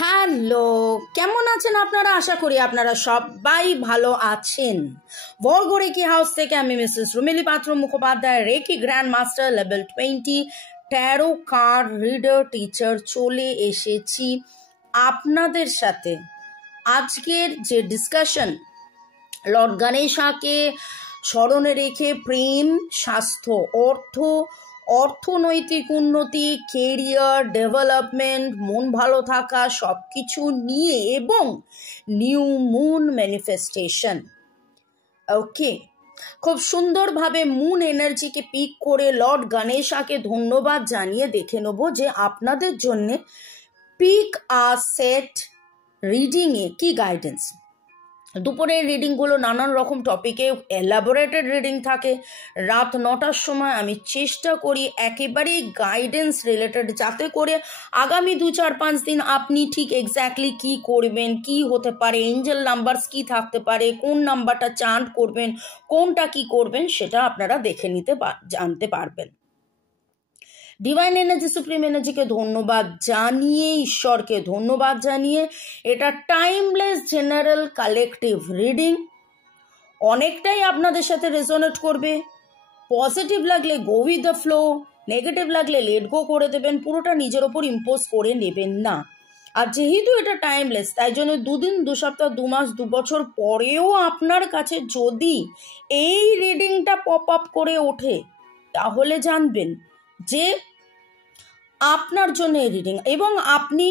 Hello, কেমন আছেন আপনারা? আশা করি আপনারা সবাই ভালো আছেন। বরগোরেকি হাউস থেকে আমি Mrs Rumeli Patra Mukhopadhyay, reiki grand master level 20 tarot card reader teacher চলে এসেছি আপনাদের সাথে। আজকের যে ডিসকাশন, লর্ড গণেশাকে স্মরণে রেখে প্রেম, স্বাস্থ্য, অর্থনৈতিক উন্নতি, কেরিয়ার ডেভেলপমেন্ট, মন ভালো থাকা, সব কিছু নিয়ে এবং নিউ মুন ম্যানিফেস্টেশন। ওকে, খুব সুন্দরভাবে মুন এনার্জিকে পিক করে লর্ড গণেশাকে ধন্যবাদ জানিয়ে দেখে নেব যে আপনাদের জন্য পিক আ সেট রিডিংয়ে কি গাইডেন্স। দুপুরের রিডিংগুলো নানান রকম টপিকে এলাবোরেটেড রিডিং থাকে। রাত 9টার সময় আমি চেষ্টা করি একেবারেই গাইডেন্স রিলেটেড, যাতে করে আগামী 2-4-5 দিন আপনি ঠিক এক্স্যাক্টলি কি করবেন, কি হতে পারে, এঞ্জেল নাম্বারস কি থাকতে পারে, কোন নাম্বারটা চান্ট করবেন, কোনটা কি করবেন, সেটা আপনারা দেখে জানতে পারবেন। ডিভাইন এনার্জি, সুপ্রিম এনার্জিকে ধন্যবাদ জানিয়ে, ঈশ্বরকে ধন্যবাদ জানিয়ে, এটা টাইমলেস জেনারেল কালেকটিভ রিডিং। অনেকটাই আপনাদের সাথে রেজোনেট করবে। পজিটিভ লাগলে go with the flow, negative লাগলে লেট গো করে দেবেন। পুরোটা নিজের ওপর ইম্পোজ করে নেবেন না। আর যেহেতু এটা টাইমলেস, তাই জন্য 2 দিন, 2 সপ্তাহ, 2 মাস, 2 বছর পরেও আপনার কাছে যদি এই রিডিংটা পপ আপ করে ওঠে, তাহলে জানবেন যে আপনার জন্য এই রিডিং। এবং আপনি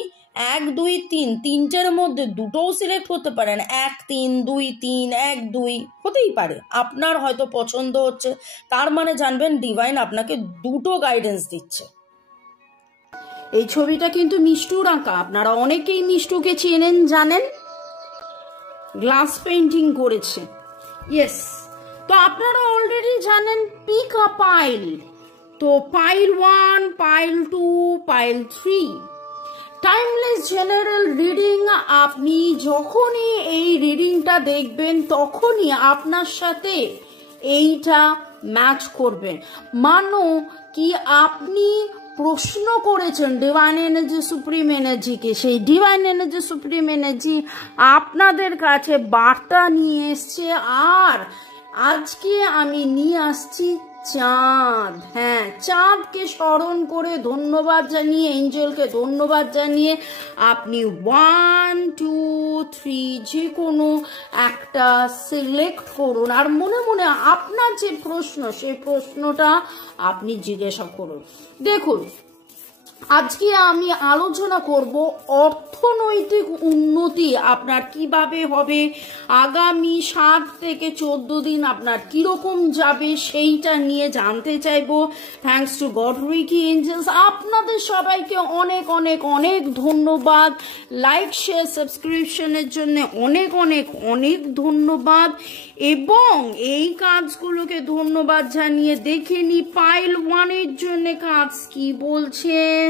1, 2, 3 তিনটের মধ্যে দুটোও সিলেক্ট করতে পারেন। 1, 3, 2, 3, 1, 2 হতেই পারে। আপনার হয়তো পছন্দ হচ্ছে, তার মানে জানবেন ডিভাইন আপনাকে দুটো গাইডেন্স দিচ্ছে। এই ছবিটা কিন্তু মিষ্টুর আঁকা। আপনারা অনেকেই মিষ্টুকে চেনেন, জানেন, গ্লাস পেইন্টিং করেছে। ইয়েস, তো আপনারা অলরেডি জানেন পিক আ পাইল। তো pile 1, pile 2, pile 3, timeless general reading. আপনি যখনই এই রিডিংটা দেখবেন তখনই আপনার সাথে এইটা ম্যাচ করবে। মানো কি আপনি প্রশ্ন করেছেন ডিভাইন এনার্জি, সুপ্রিম এনার্জিকে, সেই ডিভাইন এনার্জি, সুপ্রিম এনার্জি আপনাদের কাছে বার্তা নিয়ে এসছে। আর আজকে আমি নিয়ে আসছি চাঁদ। হ্যাঁ, চাঁদকে স্মরণ করে ধন্যবাদ জানিয়ে, এঞ্জেলকে ধন্যবাদ জানিয়ে আপনি 1, 2, 3 যে কোনো একটা সিলেক্ট করুন। আর মনে মনে আপনার যে প্রশ্ন, সেই প্রশ্নটা আপনি জিজ্ঞাসা করুন। দেখুন, আজকে আমি আলোচনা করব অর্থনৈতিক উন্নতি আপনার কিভাবে হবে, আগামী 7 থেকে 14 দিন আপনার কিরকম যাবে সেইটা নিয়ে জানতে চাইবো। Thanks to God, reiki angels, আপনাদের সবাইকে অনেক অনেক অনেক ধন্যবাদ। লাইক, শেয়ার, সাবস্ক্রিপশনের জন্য অনেক অনেক অনেক ধন্যবাদ। এবং এই কাজগুলোকে ধন্যবাদ জানিয়ে দেখে নি পাইল 1 এর জন্য কাজ কি বলছেন।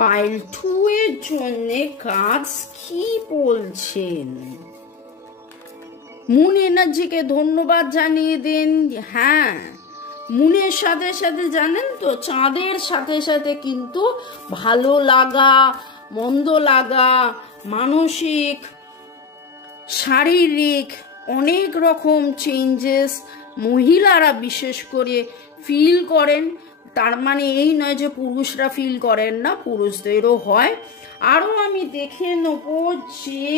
পাইল 2 এর জন্য কাজ কি বলছেন। মুন এনার্জিকে ধন্যবাদ জানিয়ে দেন। হ্যাঁ, মুনের সাথে সাথে জানেন তো, চাঁদের সাথে সাথে কিন্তু ভালো লাগা, মন্দ লাগা, মানসিক, শারীরিক অনেক রকম চেঞ্জেস মহিলারা বিশেষ করে ফিল করেন। তার মানে এই নয় যে পুরুষরা ফিল করেন না, পুরুষদেরও হয়। আরও আমি দেখে নেব যে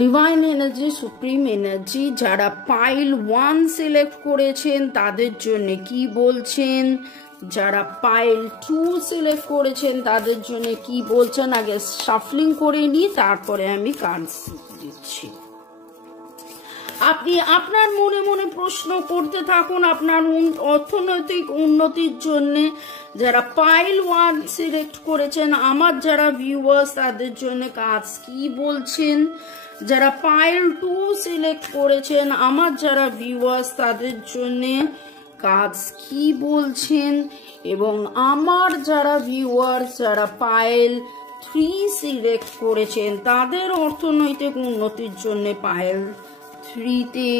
ডিভাইন এনার্জি, সুপ্রিম এনার্জি যারা পাইল 1 সিলেক্ট করেছেন তাদের জন্য কি বলছেন, যারা পাইল 2 সিলেক্ট করেছেন তাদের জন্য কি বলছেন। আগে শাফলিং করে নিই, তারপরে আমি কার্ড দিচ্ছি। আপনি আপনার মনে মনে প্রশ্ন করতে থাকুন আপনার অর্থনৈতিক উন্নতির জন্য। যারা পাইল 1 সিলেক্ট করেছেন, আমার যারা ভিউয়ার্স, তাদের জন্য কাজ কি বলছেন। যারা পাইল 2 সিলেক্ট করেছেন, আমার যারা ভিউয়ার্স, তাদের জন্য কাজ কি বলছেন। এবং আমার যারা ভিউয়ার্স, যারা পাইল 3 সিলেক্ট করেছেন, তাদের অর্থনৈতিক উন্নতির জন্য পাইল 3-তে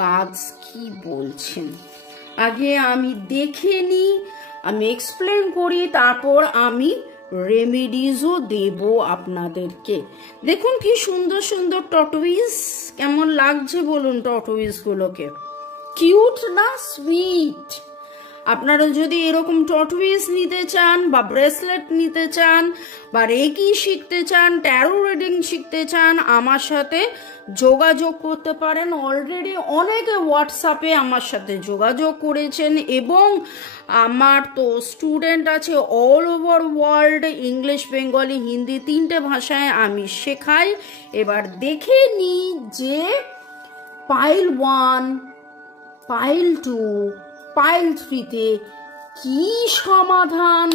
কাজ কি বলছেন। আগে আমি দেখে নিই আমি এক্সপ্লেন করি, তারপর আমি রেমিডিজও দেব আপনাদেরকে। দেখুন কি সুন্দর সুন্দর টর্টউইজ, কেমন লাগছে বলুন টর্টউইজ গুলোকে, কিউট না, সুইট। আপনারা যদি এরকম টর্টউইজ নিতে চান বা ব্রেসলেট নিতে চান বা রেকি শিখতে চান, ট্যারো রিডিং শিখতে চান, আমার সাথে যোগাযোগ করতে পারেন। অলরেডি অনেকে হোয়াটসঅ্যাপে আমার সাথে যোগাযোগ করেছেন এবং আমার তো স্টুডেন্ট আছে all over world, English, Bengali, Hindi 3টে ভাষায় আমি শেখাই। এবার দেখে নিই যে পাইল 1, পাইল 2, পাইল 3তে কি সমাধান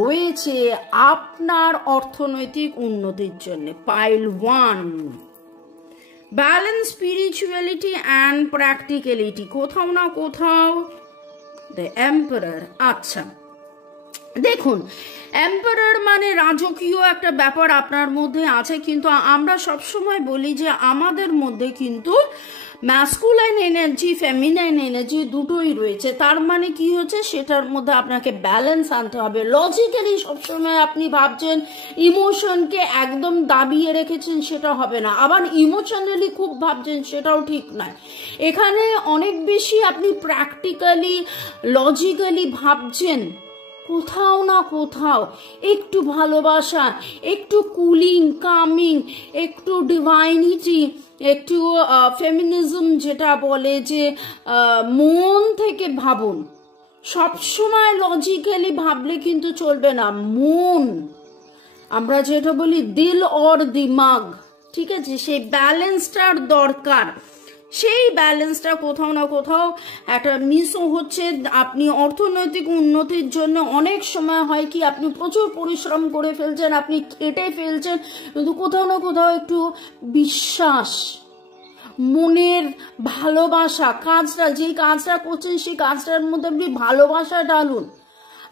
রয়েছে আপনার অর্থনৈতিক উন্নতির জন্য। Pile 1, balance, spirituality and practicality, কোথাও না কোথাও দ্য এম্পারার। আচ্ছা দেখুন, এম্পারার মানে রাজকীয় একটা ব্যাপার আপনার মধ্যে আছে, কিন্তু আমরা সবসময় বলি যে আমাদের মধ্যে কিন্তু ম্যাসকুলাইন এনার্জি, ফেমিনাইন এনার্জি দুটোই রয়েছে। তার মানে কি হচ্ছে, সেটার মধ্যে আপনাকে ব্যালেন্স আনতে হবে। লজিক্যালি সবসময় আপনি ভাবছেন ইমোশনকে একদম দাবিয়ে রেখেছেন, সেটা হবে না। আবার ইমোশনালি খুব ভাবছেন, সেটাও ঠিক নয়। এখানে অনেক বেশি আপনি প্র্যাকটিক্যালি, লজিক্যালি ভাবছেন, কোথাও না কোথাও একটু ভালোবাসা, একটু কুলিং, কামিং, একটু ডিভাইনিটি, একটু ফেমিনিজম যেটা বলে যে মন থেকে ভাবুন। সবসময় লজিক্যালি ভাবলে কিন্তু চলবে না। মন, আমরা যেটা বলি দিল অর দিমাগ, ঠিক আছে, সেই ব্যালেন্সটার দরকার। সেই ব্যালেন্সটা কোথাও না কোথাও একটা মিসও হচ্ছে। আপনি অর্থনৈতিক উন্নতির জন্য অনেক সময় হয় কি, আপনি প্রচুর পরিশ্রম করে ফেলছেন, আপনি খেটে ফেলছেন, কিন্তু কোথাও না কোথাও একটু বিশ্বাস, মনের ভালোবাসা, কাজটা, যেই কাজটা করছেন সেই কাজটার মধ্যে আপনি ভালোবাসা ডালুন।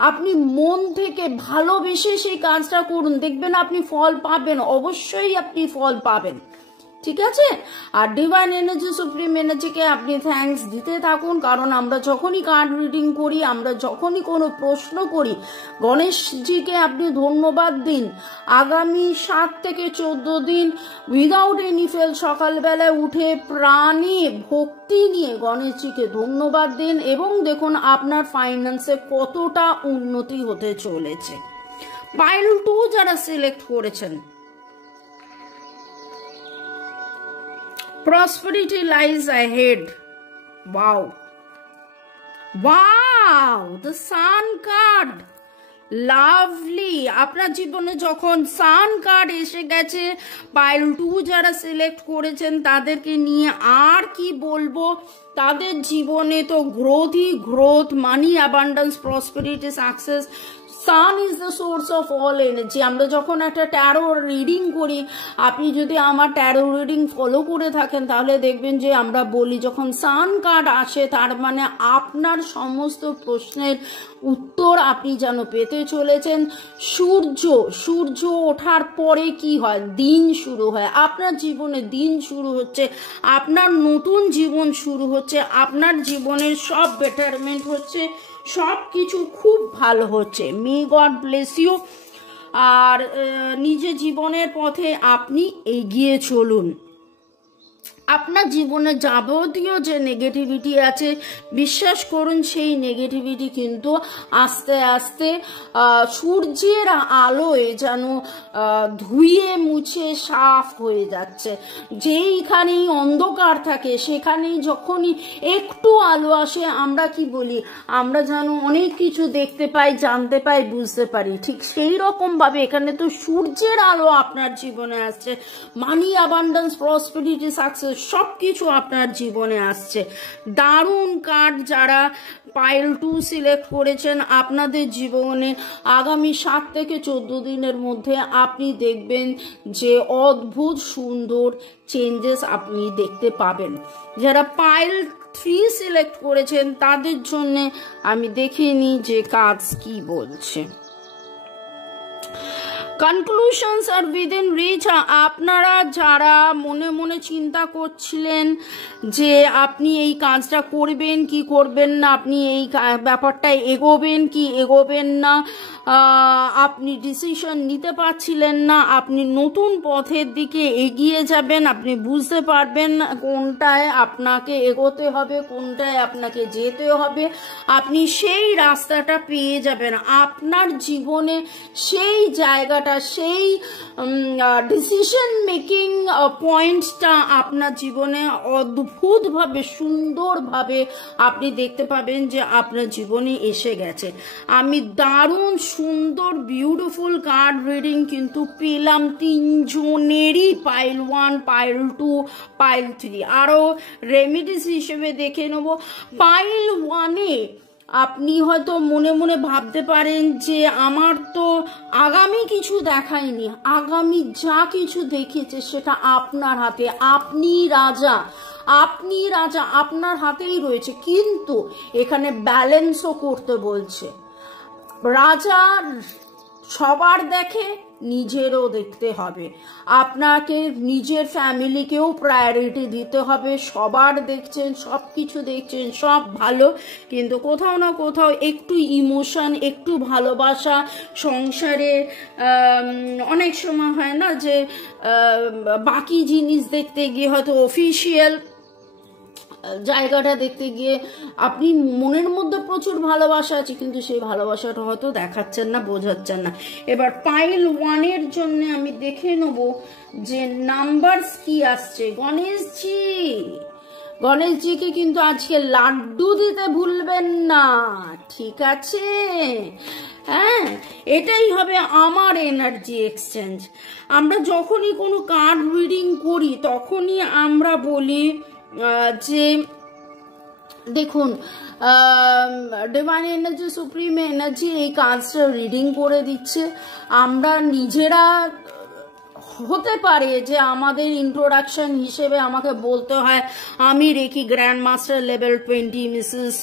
আপনি মন থেকে ভালোবেসে সেই কাজটা করুন, দেখবেন আপনি ফল পাবেন, অবশ্যই আপনি ফল পাবেন, ঠিক আছে। আর ডিভাইন এনার্জি, সুপ্রিম এনার্জিকে আপনি থ্যাঙ্কস দিতে থাকুন, কারণ আমরা যখনই কার্ড রিডিং করি, আমরা যখনই কোনো প্রশ্ন করি, গণেশজিকে আপনি ধন্যবাদ দিন। আগামী 7 থেকে 14 দিন উইদাউট এনি ফেল সকালবেলায় উঠে প্রাণে ভক্তি নিয়ে গণেশজিকে ধন্যবাদ দিন এবং দেখুন আপনার ফাইন্যান্সে কতটা উন্নতি হতে চলেছে। পাইল 2 যারা সিলেক্ট করেছেন, prosperity lies ahead. Wow, wow, the sun card, lovely. আপনার জীবনে যখন সান কার্ড এসে গেছে, পাইল 2 যারা সিলেক্ট করেছেন তাদেরকে নিয়ে আর কি বলবো, তাদের জীবনে তো গ্রোথই growth, money, abundance, prosperity, success. Sun is the source of all energy. আমরা যখন একটা ট্যারো রিডিং করি, আপনি যদি আমার ট্যারো রিডিং ফলো করে থাকেন তাহলে দেখবেন যে আমরা বলি যখন সান কার্ড আসে তার মানে আপনার সমস্ত প্রশ্নের উত্তর আপনি যেন পেতে চলেছেন। সূর্য ওঠার পরে কি হয়, দিন শুরু হয়, আপনার জীবনে দিন শুরু হচ্ছে, আপনার নতুন জীবন শুরু হচ্ছে, আপনার জীবনের সব বেটারমেন্ট হচ্ছে, সব কিছু খুব ভালো হচ্ছে। May God bless you. আর নিজের জীবনের পথে আপনি এগিয়ে চলুন। আপনার জীবনে যাবতীয় যে নেগেটিভিটি আছে, বিশ্বাস করুন সেই নেগেটিভিটি কিন্তু আস্তে আস্তে সূর্যের আলোয় যেন ধুয়ে মুছে সাফ হয়ে যাচ্ছে। যেইখানেই অন্ধকার থাকে সেখানেই যখনই একটু আলো আসে, আমরা কি বলি, আমরা যেন অনেক কিছু দেখতে পাই, জানতে পাই, বুঝতে পারি। ঠিক সেই রকম ভাবে এখানে তো সূর্যের আলো আপনার জীবনে আসছে, মানি, অ্যাবান্ডেন্স, প্রসপেরিটি, সাকসেস সবকিছু আপনার জীবনে আসছে। দারুণ কার্ড। যারা পাইল 2 সিলেক্ট করেছেন, আপনাদের জীবনে আগামী 7 থেকে 14 দিনের মধ্যে আপনি দেখবেন যে অদ্ভুত সুন্দর চেঞ্জেস আপনি দেখতে পাবেন। যারা পাইল 3 সিলেক্ট করেছেন তাদের জন্য আমি দেখিনি যে কার্ডস কি বলছে। কনক্লুশনস আর উইদিন রিচ। আপনারা যারা মনে মনে চিন্তা করছিলেন যে আপনি এই কাজটা করবেন কি করবেন না, আপনি এই ব্যাপারটায় এগোবেন কি এগোবেন না, আপনি ডিসিশন নিতে পারছিলেন না, আপনি নতুন পথের দিকে এগিয়ে যাবেন, আপনি বুঝতে পারবেন কোনটায় আপনাকে এগোতে হবে, কোনটায় আপনাকে যেতে হবে, আপনি সেই রাস্তাটা পেয়ে যাবেন। আপনার জীবনে সেই জায়গাটা, সেই ডিসিশন মেকিং পয়েন্টটা আপনার জীবনে অদ্ভুতভাবে সুন্দরভাবে আপনি দেখতে পাবেন যে আপনার জীবনে এসে গেছে। আমি দারুণ সুন্দর বিউটিফুল কার্ড রিডিং কিন্তু পেলাম তিনজনেরই, পাইল 1, পাইল 2, পাইল 3। আরও রেমিডিস হিসেবে দেখে নেব। পাইল 1-এ আপনি হয়তো মনে মনে ভাবতে পারেন যে আমার তো আগামী কিছু দেখায়নি, আগামী যা কিছু দেখেছে সেটা আপনার হাতে, আপনি রাজা, আপনি রাজা, আপনার হাতেই রয়েছে। কিন্তু এখানে ব্যালেন্সও করতে বলছে। রাজা সবার দেখে, নিজেরও দেখতে হবে, আপনাকে নিজের ফ্যামিলিকেও প্রায়োরিটি দিতে হবে। সবার দেখছেন, সব কিছু দেখছেন, সব ভালো, কিন্তু কোথাও না কোথাও একটু ইমোশন, একটু ভালোবাসা সংসারে অনেক সময় হয় না যে বাকি জিনিস দেখতে গিয়ে হয়তো অফিসিয়াল জায়গাটা দেখতে গিয়ে আপনি মনের মধ্যে প্রচুর ভালোবাসা আছে, কিন্তু সেই ভালোবাসাটা হয়তো দেখাচ্ছেন না, বোঝাচ্ছেন না। এবার পাইল 1-এর জন্য আমি দেখে নেব যে নাম্বারস কি আসছে। গণেশজিকে কিন্তু আজকে লাড্ডু দিতে ভুলবেন না, ঠিক আছে? হ্যাঁ, এটাই হবে আমার এনার্জি এক্সচেঞ্জ। আমরা যখনই কোনো কার্ড রিডিং করি তখনই আমরা বলি যে দেখুন, ডিভাইন এনার্জি, সুপ্রিম এনার্জি এই কাজটা রিডিং করে দিচ্ছে। আমরা নিজেরা হতে পারে যে আমাদের ইন্ট্রোডাকশন হিসেবে আমাকে বলতে হয় আমি reiki grand master level 20 Mrs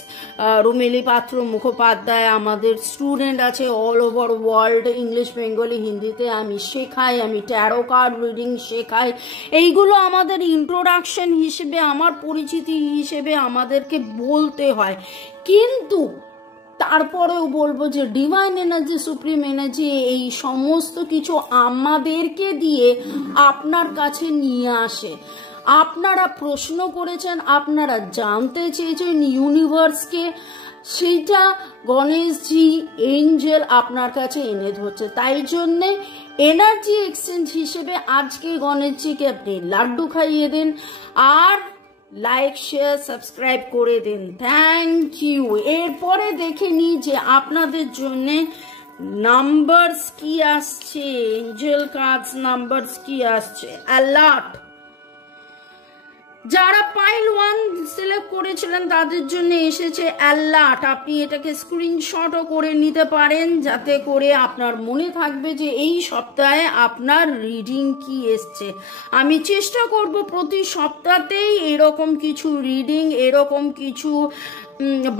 Rumeli Patra Mukhopadhyay. আমাদের স্টুডেন্ট আছে all over world, English, Bengali, হিন্দিতে আমি শেখাই, আমি ট্যারো কার্ড রিডিং শেখাই। এইগুলো আমাদের ইন্ট্রোডাকশন হিসেবে, আমার পরিচিতি হিসেবে আমাদেরকে বলতে হয়। কিন্তু তারপরেও বলবো যে ডিভাইন এনার্জি, সুপ্রিম এনার্জি এই সমস্ত কিছু আমাদেরকে দিয়ে আপনার কাছে নিয়ে আসে। আপনারা প্রশ্ন করেছেন, আপনারা জানতে চেয়েছেন ইউনিভার্সকে, সেইটা গণেশজি, এঞ্জেল আপনার কাছে এনে ধরছে। তাই জন্যে এনার্জি এক্সচেঞ্জ হিসেবে আজকে গণেশজিকে আপনি লাড্ডু খাইয়ে দিন, আর লাইক, শেয়ার, সাবস্ক্রাইব করে দিন। Thank you. এরপরে দেখে নিই যে আপনাদের জন্য নাম্বারস কি আসছে, এঞ্জেল কার্ডস নাম্বারস কি আসছে। অ্যালার্ট। যারা পাইল 1 সিলেক্ট করেছিলেন তাদের জন্য এসেছে অ্যালার্ট। আপনি এটাকে স্ক্রিনশটও করে নিতে পারেন, যাতে করে আপনার মনে থাকবে যে এই সপ্তাহে আপনার রিডিং কি এসছে। আমি চেষ্টা করব প্রতি সপ্তাহতেই এরকম কিছু রিডিং, এরকম কিছু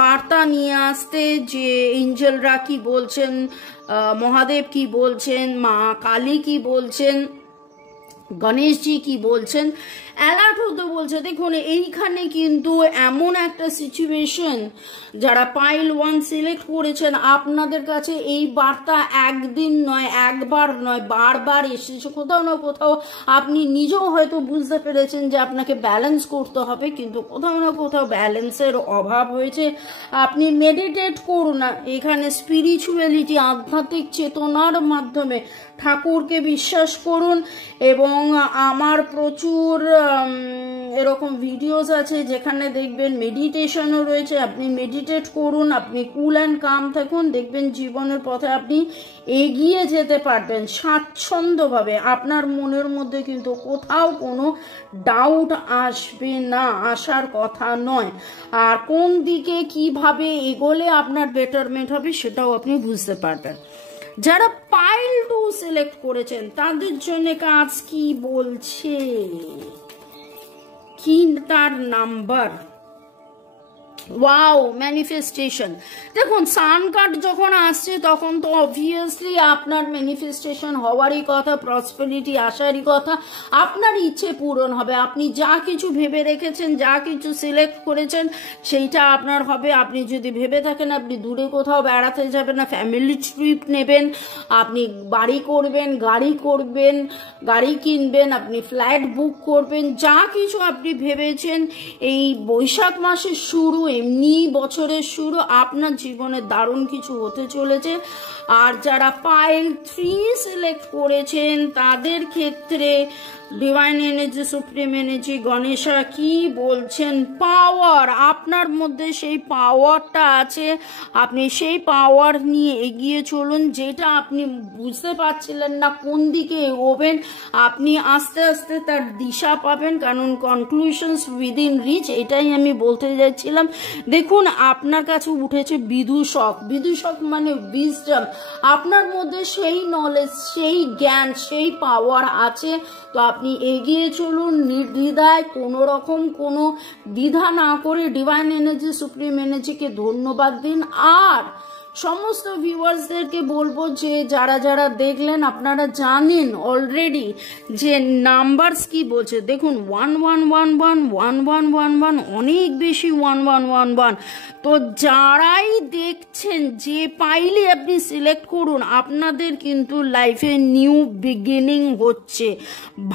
বার্তা নিয়ে আসতে, যে এঞ্জেলরা কি বলছেন, মহাদেব কি বলছেন, মা কালী কি বলছেন, গণেশজি কি বলছেন, অ্যালার্ট হতে বলছে। দেখুন, এইখানে কিন্তু এমন একটা সিচুয়েশন, যারা পাইল 1 সিলেক্ট করেছেন আপনাদের কাছে এই বার্তা একদিন নয়, একবার নয়, বারবার এসেছে। কোথাও না কোথাও আপনি নিজেও হয়তো বুঝতে পেরেছেন যে আপনাকে ব্যালেন্স করতে হবে, কিন্তু কোথাও না কোথাও ব্যালেন্সের অভাব হয়েছে। আপনি মেডিটেট করুন, এখানে স্পিরিচুয়ালিটি, আধ্যাত্মিক চেতনার মাধ্যমে ঠাকুরকে বিশ্বাস করুন। এবং আমার প্রচুর এরকম ভিডিওস আছে যেখানে দেখবেন মেডিটেশনও রয়েছে। আপনি মেডিটেট করুন, আপনি কুল অ্যান্ড কাম থাকুন, দেখবেন জীবনের পথে আপনি এগিয়ে যেতে পারবেন স্বাচ্ছন্দ্যভাবে। আপনার মনের মধ্যে কিন্তু কোথাও কোনো ডাউট আসবে না, আসার কথা নয়। আর কোন দিকে কিভাবে এগোলে আপনার বেটারমেন্ট হবে সেটাও আপনি বুঝতে পারবেন। যারা পাইল 2 সিলেক্ট করেছেন তাদের জন্য কাজ কি বলছে, কি তার নাম্বার, ওয়াও, ম্যানিফেস্টেশন। দেখুন, সান কার্ড যখন আসছে তখন তো অবভিয়াসলি আপনার ম্যানিফেস্টেশন হওয়ারই কথা, প্রসপেরিটি আসারই কথা, আপনার ইচ্ছে পূরণ হবে। আপনি যা কিছু ভেবে রেখেছেন, যা কিছু সিলেক্ট করেছেন, সেইটা আপনার হবে। আপনি যদি ভেবে থাকেন আপনি দূরে কোথাও বেড়াতে যাবেন, না ফ্যামিলি ট্রিপ নেবেন, আপনি বাড়ি করবেন, গাড়ি কিনবেন, আপনি ফ্ল্যাট বুক করবেন, যা কিছু আপনি ভেবেছেন, এই বৈশাখ মাসের শুরু, এমনি বছরের শুরু, আপনার জীবনে দারুণ কিছু হতে চলেছে। আর যারা পাইল 3 সিলেক্ট করেছেন তাদের ক্ষেত্রে divine energy, supreme energy, Ganesha কি বলছেন? পাওয়ার, আপনার মধ্যে সেই পাওয়ারটা আছে, আপনি সেই পাওয়ার নিয়ে এগিয়ে চলুন। যেটা আপনি বুঝতে পারছিলেন না কোন দিকে এগোবেন, আপনি আস্তে আস্তে তার দিশা পাবেন, কারণ কনক্লুশনস উইদিন রিচ, এটাই আমি বলতে যাচ্ছিলাম। দেখুন, আপনার কাছে উঠেছে বিদূষক। বিদূষক মানে উইজডম। আপনার মধ্যে সেই নলেজ, সেই জ্ঞান, সেই পাওয়ার আছে। তো আপনি এগিয়ে চলুন নির্দ্বিধায়, কোনো রকম কোনো দ্বিধা না করে ডিভাইন এনার্জি, সুপ্রিম এনার্জিকে ধন্যবাদ দিন। আর সমস্ত ভিউয়ার্সদেরকে বলবো যে যারা যারা দেখলেন আপনারা জানেন অলরেডি যে নাম্বারস কি বলছে। দেখুন, 1111 অনেক বেশি 1111। তো যারাই দেখছেন, যে পাইলে আপনি সিলেক্ট করুন, আপনাদের কিন্তু লাইফে নিউ বিগিনিং হচ্ছে।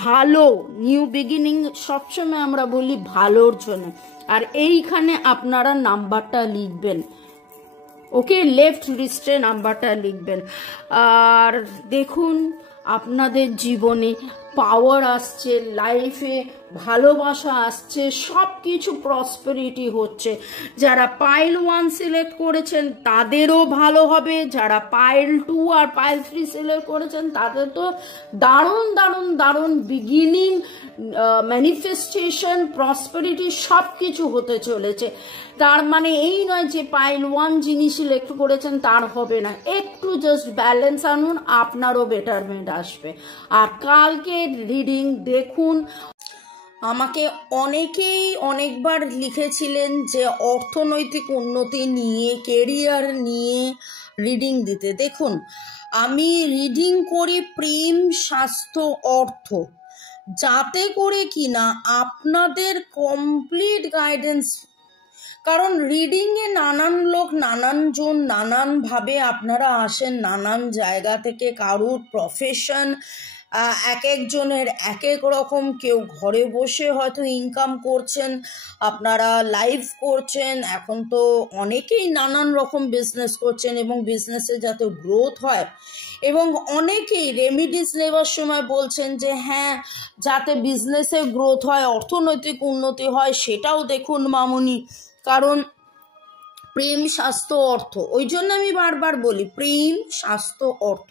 ভালো নিউ বিগিনিং সবসময় আমরা বলি ভালোর জন্য। আর এইখানে আপনারা নাম্বারটা লিখবেন, ওকে, লেফট রিস্টে নাম্বারটা লিখবেন। আর দেখুন, আপনাদের জীবনে পাওয়ার আসছে, লাইফে ভালোবাসা আসছে, সব কিছু প্রসপেরিটি হচ্ছে। যারা পাইল 1 সিলেক্ট করেছেন তাদেরও ভালো হবে, যারা পাইল 2 আর পাইল 3 সিলেক্ট করেছেন তাদের তো দারুণ দারুণ দারুণ বিগিনিং, ম্যানিফেস্টেশন, প্রসপেরিটি সব কিছু হতে চলেছে। তার মানে এই নয় যে পাইল 1 যিনি সিলেক্ট করেছেন তার হবে না, একটু জাস্ট ব্যালেন্স আনুন, আপনারও বেটারমেন্ট আসবে। আর কালকে রিডিং দেখুন, আমাকে অনেকেই অনেকবার লিখেছিলেন যে অর্থনৈতিক উন্নতি নিয়ে, কেরিয়ার নিয়ে রিডিং দিতে। দেখুন, আমি রিডিং করি প্রেম, স্বাস্থ্য, অর্থ, যাতে করে কিনা আপনাদের কমপ্লিট গাইডেন্স। কারণ রিডিংয়ে নানান লোক, নানানজন, নানানভাবে আপনারা আসেন, নানান জায়গা থেকে, কারুর প্রফেশন এক একজনের এক এক রকম। কেউ ঘরে বসে হয়তো ইনকাম করছেন, আপনারা লাইভ করছেন, এখন তো অনেকেই নানান রকম বিজনেস করছেন এবং বিজনেসে যাতে গ্রোথ হয়। এবং অনেকেই রেমিডিস নেওয়ার সময় বলছেন যে হ্যাঁ, যাতে বিজনেসে গ্রোথ হয়, অর্থনৈতিক উন্নতি হয়, সেটাও দেখুন মামুনি। কারণ প্রেম, স্বাস্থ্য, অর্থ, ওই জন্য আমি বারবার বলি প্রেম, স্বাস্থ্য, অর্থ।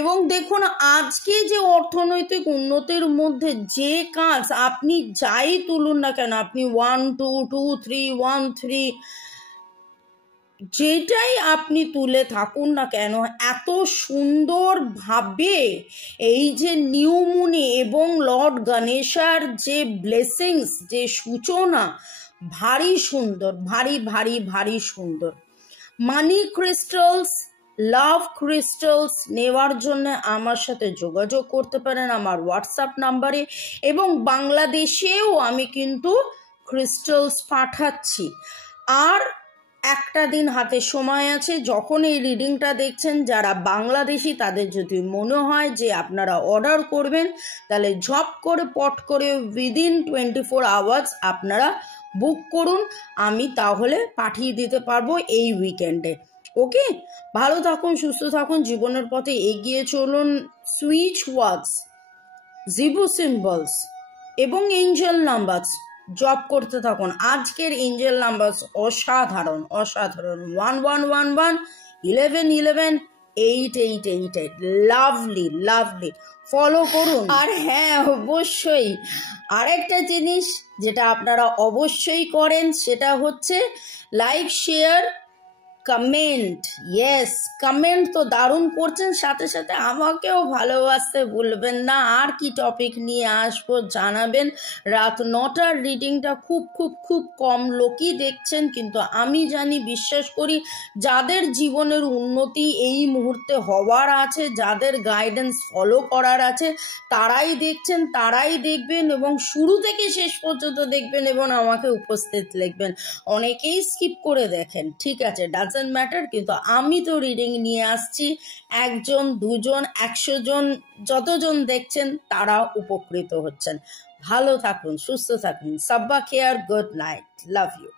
এবং দেখুন, আজকে যে অর্থনৈতিক উন্নতির মধ্যে যে কাজ আপনি যাই তুলুন না কেন, আপনি 1 2 2 3 1 3 যেটাই আপনি তুলে থাকুন না কেন, এত সুন্দরভাবে এই যে নিউ মুনি এবং লর্ড গণেশার যে ব্লেসিংস, যে সূচনা, ভারী সুন্দর, ভারী ভারী ভারী সুন্দর। মানি ক্রিস্টালস, লাভ ক্রিস্টালস নেওয়ার জন্য আমার সাথে যোগাযোগ করতে পারেন আমার হোয়াটসঅ্যাপ নাম্বারে। এবং বাংলাদেশেও আমি কিন্তু ক্রিস্টালস পাঠাচ্ছি। আর একটা দিন হাতে সময় আছে, যখন এই রিডিংটা দেখছেন যারা বাংলাদেশি, তাদের যদি মনে হয় যে আপনারা অর্ডার করবেন, তাহলে ঝপ করে পট করে উইদিন 24 আওয়ার্স আপনারা বুক করুন, আমি তাহলে পাঠিয়ে দিতে পারবো এই উইকেন্ডে। ওকে, ভালো থাকুন, সুস্থ থাকুন, জীবনের পথে এগিয়ে চলুন। সুইচ ওয়ার্ডস, জিবু সিম্বলস এবং এঞ্জেল নাম্বারস জব করতে থাকুন। আজকের এঞ্জেল নাম্বারস অসাধারণ, অসাধারণ। 1111 11 11 8 8 8 8, লাভলি লাভলি, ফলো করুন। আর হ্যাঁ, অবশ্যই আরেকটা জিনিস যেটা আপনারা অবশ্যই করেন, সেটা হচ্ছে like, share, comment, yes comment তো দারুণ করছেন, সাথে সাথে আমাকেও ভালোবাসতে ভুলবেন না। আর কি টপিক নিয়ে আসবো জানাবেন। রাত 9টার রিডিংটা খুব খুব খুব কম লোকই দেখছেন, কিন্তু আমি জানি, বিশ্বাস করি, যাদের জীবনের উন্নতি এই মুহূর্তে হওয়ার আছে, যাদের গাইডেন্স ফলো করার আছে, তারাই দেখছেন, তারাই দেখবেন এবং শুরু থেকে শেষ পর্যন্ত দেখবেন এবং আমাকে উপস্থিত লিখবেন। অনেকেই স্কিপ করে দেখেন, ঠিক আছে, ডাজন্ট ম্যাটার, কিন্তু আমি তো রিডিং নিয়ে আসছি। 1 জন 2 জন 100 জন যতজন দেখছেন তারা উপকৃত হচ্ছেন। ভালো থাকুন, সুস্থ থাকুন। সাব্বা care, good night, love you.